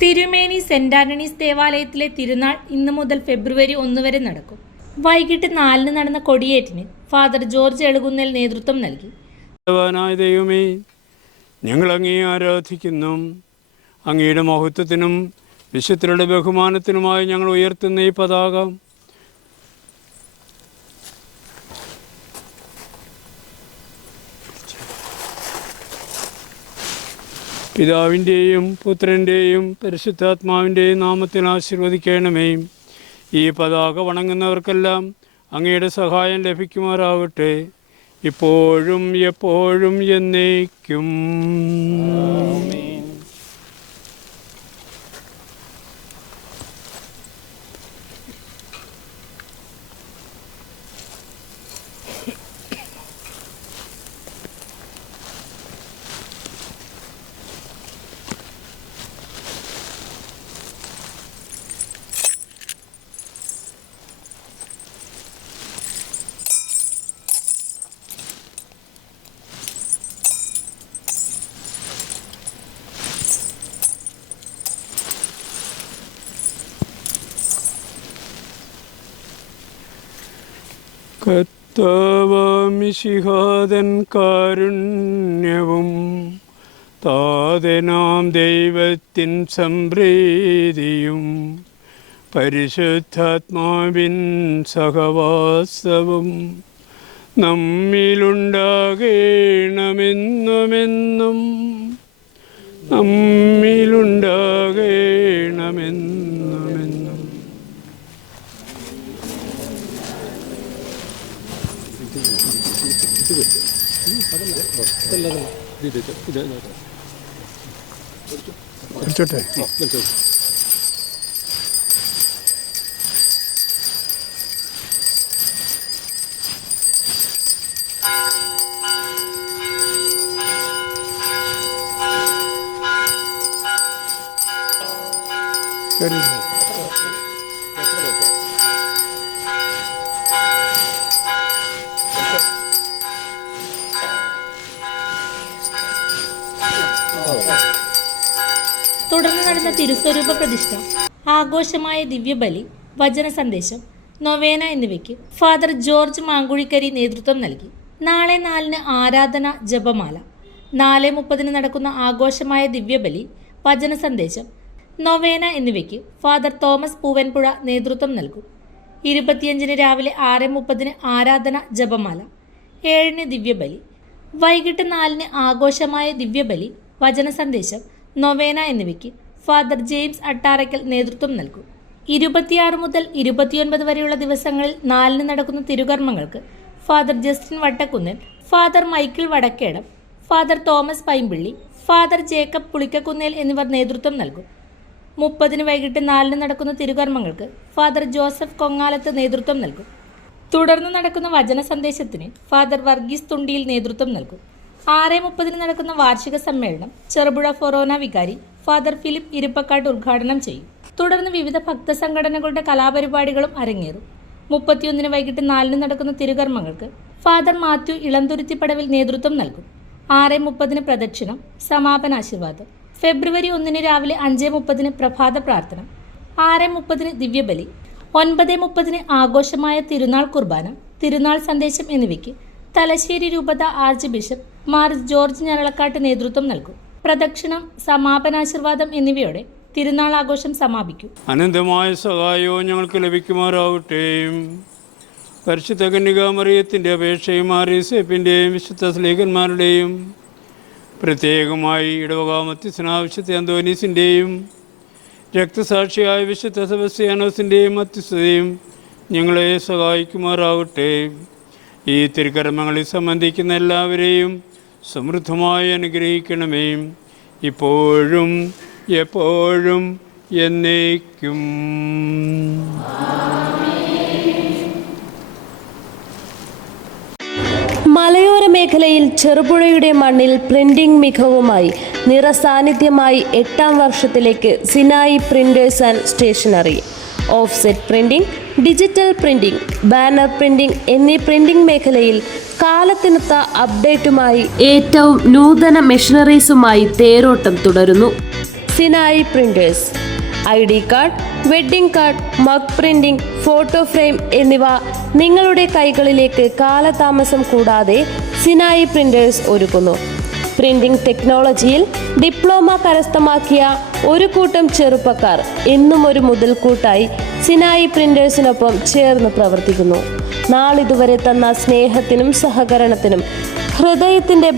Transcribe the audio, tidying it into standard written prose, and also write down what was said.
തിരുമേനി saint Antony's ദേവാലയത്തിലെ തിരുനാൾ ഇന്നു മുതൽ ഫെബ്രുവരി 1 വരെ നടക്കും. വൈകിട്ട് 4 നടന്ന കൊടിയേറ്റിന് ഫാദർ ജോർജ് എളുകുന്നേൽ നേതൃത്വം നൽകി. ദൈവമേ, ഞങ്ങൾ അങ്ങയെ ആരാധിക്കുന്നു. അങ്ങയുടെ മഹത്വത്തിനും വിശുദ്ധരുടെ ബഹുമാനത്തിനുമായി ഞങ്ങൾ ഉയർത്തുന്ന ഈ പതാക പിതാവിൻ്റെയും പുത്രൻ്റെയും പരിശുദ്ധാത്മാവിൻ്റെയും നാമത്തിൽ ആശീർവദിക്കണമേ. ഈ പതാക വണങ്ങുന്നവർക്കെല്ലാം അങ്ങയുടെ സഹായം ലഭിക്കുമാറാവട്ടെ, ഇപ്പോഴും എപ്പോഴും എന്നേക്കും. കർത്താവമിശിഹാതൻ കാരുണ്യവും താതനാം ദൈവത്തിൻ സംപ്രീതിയും പരിശുദ്ധാത്മാവിൻ സഹവാസവും നമ്മിലുണ്ടാകേണമെന്നുമെന്നും നമ്മിലുണ്ടാകേണമെന്നുമെന്നും. തുടർന്ന് നടന്ന തിരുസ്വരൂപ പ്രതിഷ്ഠ, ആഘോഷമായ ദിവ്യബലി, വചന സന്ദേശം, നൊവേന എന്നിവയ്ക്ക് ഫാദർ ജോർജ് മാങ്കുഴിക്കരി നേതൃത്വം നൽകി. നാളെ 4 ആരാധന ജപമാല, 4:30 നടക്കുന്ന ആഘോഷമായ ദിവ്യബലി, വചന സന്ദേശം, നൊവേന എന്നിവയ്ക്ക് ഫാദർ തോമസ് പൂവൻപുഴ നേതൃത്വം നൽകും. 25 രാവിലെ 6:30 ആരാധന ജപമാല, 7 ദിവ്യബലി, വൈകിട്ട് 4 ആഘോഷമായ ദിവ്യബലി, വചന സന്ദേശം, നൊവേന എന്നിവയ്ക്ക് ഫാദർ ജെയിംസ് അട്ടാറയ്ക്കൽ നേതൃത്വം നൽകും. 26 മുതൽ 29 വരെയുള്ള ദിവസങ്ങളിൽ 4 നടക്കുന്ന തിരുകർമ്മങ്ങൾക്ക് father Justin Vattakkunnel, father Michael Vadakkedam, father Thomas Paimpilly, father Jacob Pulikkakunnel എന്നിവർ നേതൃത്വം നൽകും. 30 വൈകിട്ട് 4 നടക്കുന്ന തിരുകർമ്മങ്ങൾക്ക് ഫാദർ ജോസഫ് കൊങ്ങാലത്ത് നേതൃത്വം നൽകും. തുടർന്ന് നടക്കുന്ന വചന സന്ദേശത്തിന് ഫാദർ വർഗീസ് തുണ്ടിയിൽ നേതൃത്വം നൽകും. 6:30 നടക്കുന്ന വാർഷിക സമ്മേളനം ചെറുപുഴ ഫൊറോന വികാരി ഫാദർ ഫിലിപ്പ് ഇരിപ്പക്കാട്ട് ഉദ്ഘാടനം ചെയ്യും. തുടർന്ന് വിവിധ ഭക്തസംഘടനകളുടെ കലാപരിപാടികളും അരങ്ങേറും. 31 വൈകിട്ട് 4 നടക്കുന്ന തിരുകർമ്മങ്ങൾക്ക് ഫാദർ മാത്യു ഇളന്തുരുത്തിപ്പടവിൽ നേതൃത്വം നൽകും. 6:30 പ്രദക്ഷിണം, സമാപനാശീർവാദം. ഫെബ്രുവരി 1 രാവിലെ 5:30 പ്രഭാത പ്രാർത്ഥന, 6:30 ദിവ്യബലി, 9:30 ആഘോഷമായ തിരുനാൾ കുർബാന, തിരുനാൾ സന്ദേശം എന്നിവയ്ക്ക് തലശ്ശേരി രൂപത archbishop Mar George Njaralakatt നേതൃത്വം നൽകും. പ്രദക്ഷിണം, സമാപനാശീർവാദം എന്നിവയോടെ തിരുനാൾ ആഘോഷം സമാപിക്കും. അനന്തമായ സഹായവും ഞങ്ങൾക്ക് ലഭിക്കുമാറാവട്ടെ. പരിശുദ്ധ കന്യകാമറിയത്തിൻ്റെ അപേക്ഷയും മാറിയസേപ്പിൻ്റെയും വിശുദ്ധ സ്ലീഹന്മാരുടെയും പ്രത്യേകമായി ഇടവക മധ്യസ്ഥനായ വിശുദ്ധ അന്തോനീസിൻ്റെയും രക്തസാക്ഷിയായ വിശുദ്ധ സെബസ്ത്യാനോസിൻ്റെയും മധ്യസ്ഥതയും ഞങ്ങളെ സഹായിക്കുമാറാവട്ടെ. ഈ തിരുക്കർമ്മങ്ങളിൽ സംബന്ധിക്കുന്ന എല്ലാവരെയും സമൃദ്ധമായി അനുഗ്രഹിക്കണമേ, ഇപ്പോഴും എപ്പോഴും എന്നേക്കും. മലയോര മേഖലയിൽ ചെറുപുഴയുടെ മണ്ണിൽ പ്രിന്റിംഗ് മികവുമായി നിറസാന്നിധ്യമായി 8ാം വർഷത്തിലേക്ക് Sinai printers and stationery. Offset printing, digital printing, banner printing എന്നീ പ്രിന്റിംഗ് മേഖലയിൽ കാലത്തിനൊത്ത അപ്ഡേറ്റുമായി ഏറ്റവും നൂതന മെഷീനറീസുമായി തേരോട്ടം തുടരുന്നു. Sinai printers. ID card, wedding card, mug printing, photo frame എന്നിവ നിങ്ങളുടെ കൈകളിലേക്ക് കാലതാമസം കൂടാതെ സിനായി പ്രിന്റേഴ്സ് ഒരുക്കുന്നു. പ്രിന്റിംഗ് ടെക്നോളജിയിൽ ഡിപ്ലോമ കരസ്ഥമാക്കിയ ഒരു കൂട്ടം ചെറുപ്പക്കാർ എന്നും ഒരു മുതൽക്കൂട്ടായി സിനായി പ്രിന്റേഴ്സിനൊപ്പം ചേർന്ന് പ്രവർത്തിക്കുന്നു. നാളിതുവരെ തന്ന സ്നേഹത്തിനും സഹകരണത്തിനും ഹൃദയത്തിന്റെ